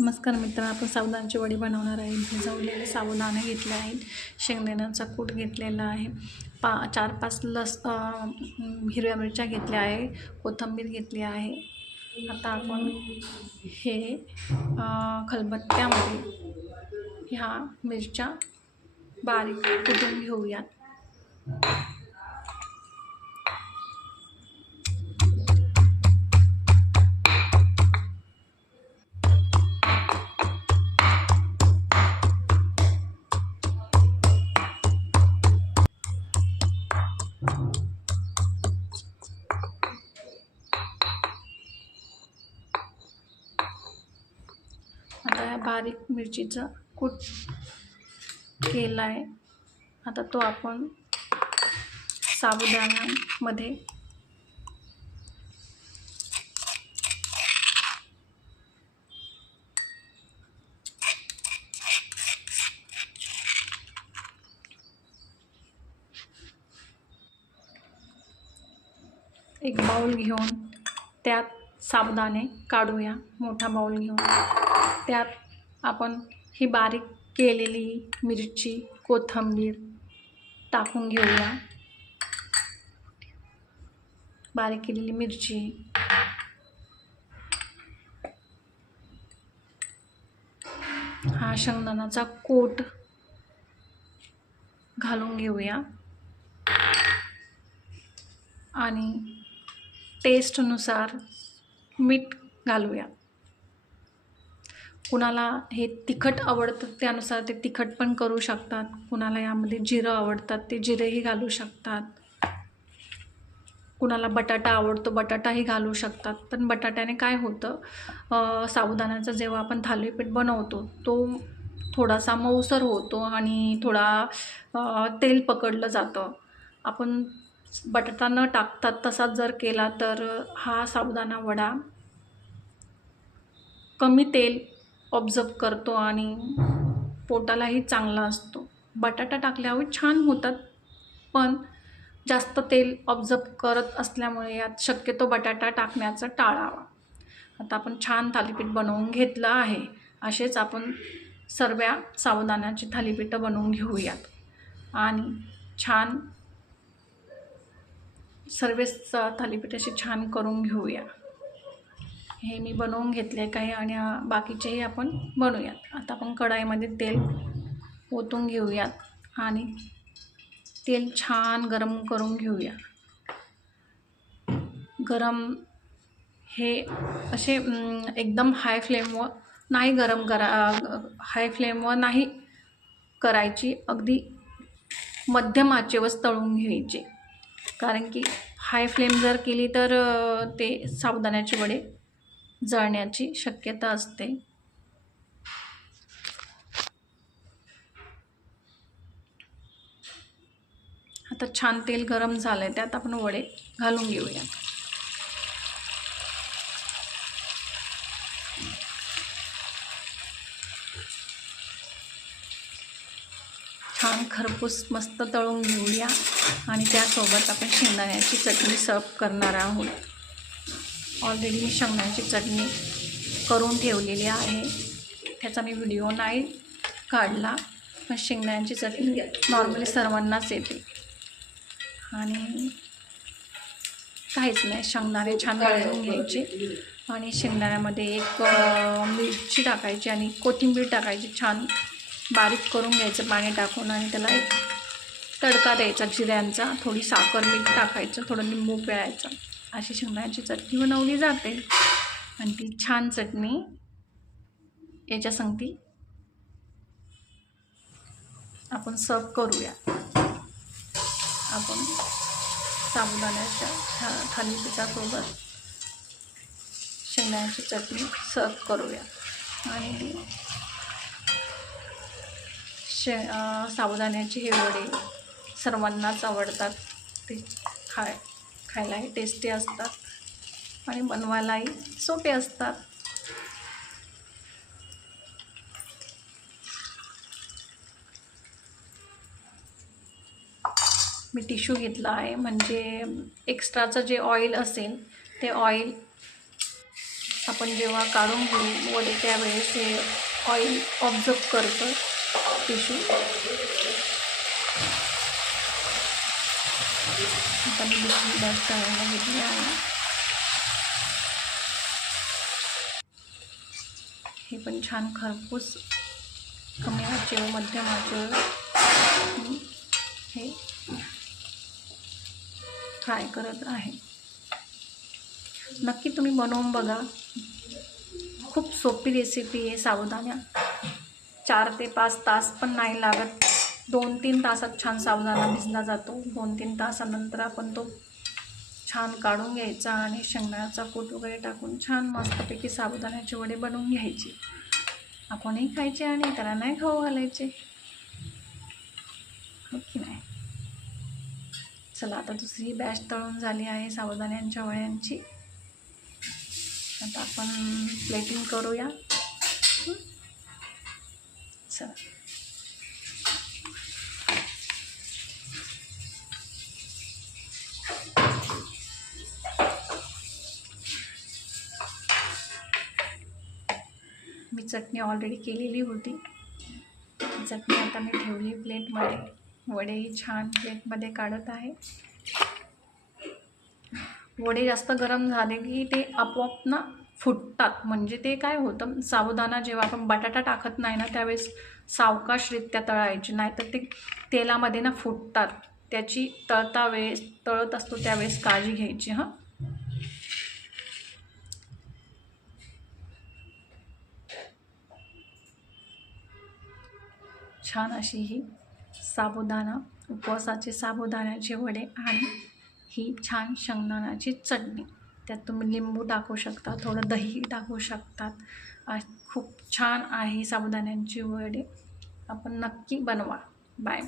नमस्कार मित्रांनो, आपण साबुदाण्याची वडी बनवणार आहे। भिजवलेले साबुदाणे घेतले आहेत, शेंगदाण्याचा कूट घेतलेला आहे, 4-5 हिरव्या मिरच्या घेतल्या आहे, कोथिंबीर घेतली आहे। आता आपण हे खलबत्त्यामध्ये ह्या मिरच्या बारीक कुटून घेऊयात। आता या बारीक मिरचीचा कूट केला आहे। आता तो आपण साबुदाण्यामध्ये एक बाउल घेऊन त्यात साबुदाणे काढूया। मोठा बाउल घेऊन त्यात आपण ही बारीक केलेली मिरची, कोथिंबीर टाकून घेऊया। बारीक केलेली मिरची, हा शेंगदाण्याचा कूट घालून घेऊया आणि टेस्टनुसार मीठ घालूया। कुणाला हे तिखट आवडतं त्यानुसार ते तिखट पण करू शकतात, कुणाला यामध्ये जिरं आवडतात ते जिरेही घालू शकतात, कुणाला बटाटा आवडतो बटाटाही घालू शकतात। पण बटाट्याने काय होतं, साबुदाण्याचा जेव्हा आपण थालीपीठ बनवतो तो थोडासा मऊसर होतो आणि थोडा तेल पकडलं जातं। आपण बटाटा न टाकता तसाच जर केला तर हा साबुदाणा वडा कमी तेल ऑब्झर्व करतो आणि पोटालाही चांगला असतो। बटाटा टाकल्यावर छान होतात, पण जास्त तेल ऑब्झर्व करत असल्यामुळे यात शक्यतो बटाटा टाकण्याचं टाळावा। आता आपण छान थालीपीठ बनवून घेतलं आहे। असेच आपण सर्व साबुदाण्याची थालीपीठं बनवून घेऊयात आणि छान सर्व थालीपीठ अशी छान करून घेऊया। हे मी बनवून घेतले काही आणि बाकीचेही आपण बनवूयात। आता आपण कढाईमध्ये तेल ओतून घेऊयात आणि तेल छान गरम करून घेऊया। गरम हे असे एकदम हाय फ्लेमवर नाही हाय फ्लेमवर नाही करायची, अगदी मध्यम आचेवर तळून घ्यायचे। कारण की हाय फ्लेम जर केली तर ते साबुदाण्याचे वडे जळण्याची शक्यता असते। आता छान तेल गरम झालंय, त्यात आपण वडे घालून घेऊया। छान खरपूस मस्त तळून घेऊया आणि त्यासोबत आपण शेंगदाण्याची चटणी सर्व करणार आहोत। ऑलरेडी मी शेंगदाण्याची चटणी करून ठेवलेली आहे, त्याचा मी व्हिडिओ नाही काढला, पण शेंगदाण्याची चटणी नॉर्मली सर्वांनाच येते आणि काहीच नाही, शेंगदाणे छान भाजून घ्यायचे आणि शेंगदाण्यामध्ये एक मिरची टाकायची आणि कोथिंबीर टाकायची, छान बारीक करून घ्यायचं पाणी टाकून आणि त्याला एक तडका द्यायचा जिऱ्यांचा, थोडी साखर मीठ टाकायचं, थोडं लिंबू पिळायचं। अशी शेंगदाण्याची चटणी बनवली जाते आणि ती छान चटणी याच्या संगती आपण सर्व करूया। आपण साबुदाण्याच्या थालीपीठासोबत शेंगदाण्याची चटणी सर्व करूया आणि साबुदाण्याचे हे वडे सर्वांनाच आवडतात, ते खायलाही टेस्टी असतात आणि बनवायलाही सोपे असतात। मी टिश्यू घेतला आहे, म्हणजे एक्स्ट्राचं जे ऑइल असेल ते ऑइल आपण जेव्हा काढून घेऊ वडे त्यावेळेस हे ऑइल ऑब्झर्व करतं टिश्यू. आता मी दुसरी बॅच तळायला घेतली आहे. हे पण छान खरपूस कमी आचेवर मध्यम आचेवर हे फ्राय करत आहे. नक्की तुम्ही बनवून बघा. खूप सोपी रेसिपी आहे. साबुदाणा 4 ते 5 तास पण नाही लागत. 2-3 तासात छान साबुदाणा भिजला जातो. 2-3 तासानंतर आपण तो छान काढून घ्यायचा आणि शेंगदाण्याचा कूट वगैरे टाकून छान मस्तपैकी साबुदाण्याचे वडे बनवून घ्यायचे. आपणही खायचे आणि इतरांनाही खाऊ घालायचे, हो की नाही. चला आता दुसरी बॅच तळून झाली आहे साबुदाण्यांच्या वड्यांची. आता आपण प्लेटिंग करूया. चला मी चटणी ऑलरेडी केलेली होती. चटणी आता मी ठेवली प्लेटमध्ये. वडेही छान प्लेटमध्ये काढत आहे. वडे जास्त गरम झाले की ते आपोआप ना फुटतात. म्हणजे ते काय होतं, साबुदाणा जेव्हा आपण बटाटा टाकत नाही ना त्यावेळेस सावकाशरित्या तळायचे, नाहीतर ते तेलामध्ये ना फुटतात. त्याची तळत असतो त्यावेळेस काळजी घ्यायची. हां, छान अशी ही साबुदाणा उपवासाचे साबुदाण्याचे वडे आणि ही छान शेंगदाण्याची चटणी. त्यात तुम्ही लिंबू टाकू शकता, थोडं दही टाकू शकतात. खूप छान आहे साबुदाण्यांची वडे. आपण नक्की बनवा. बाय.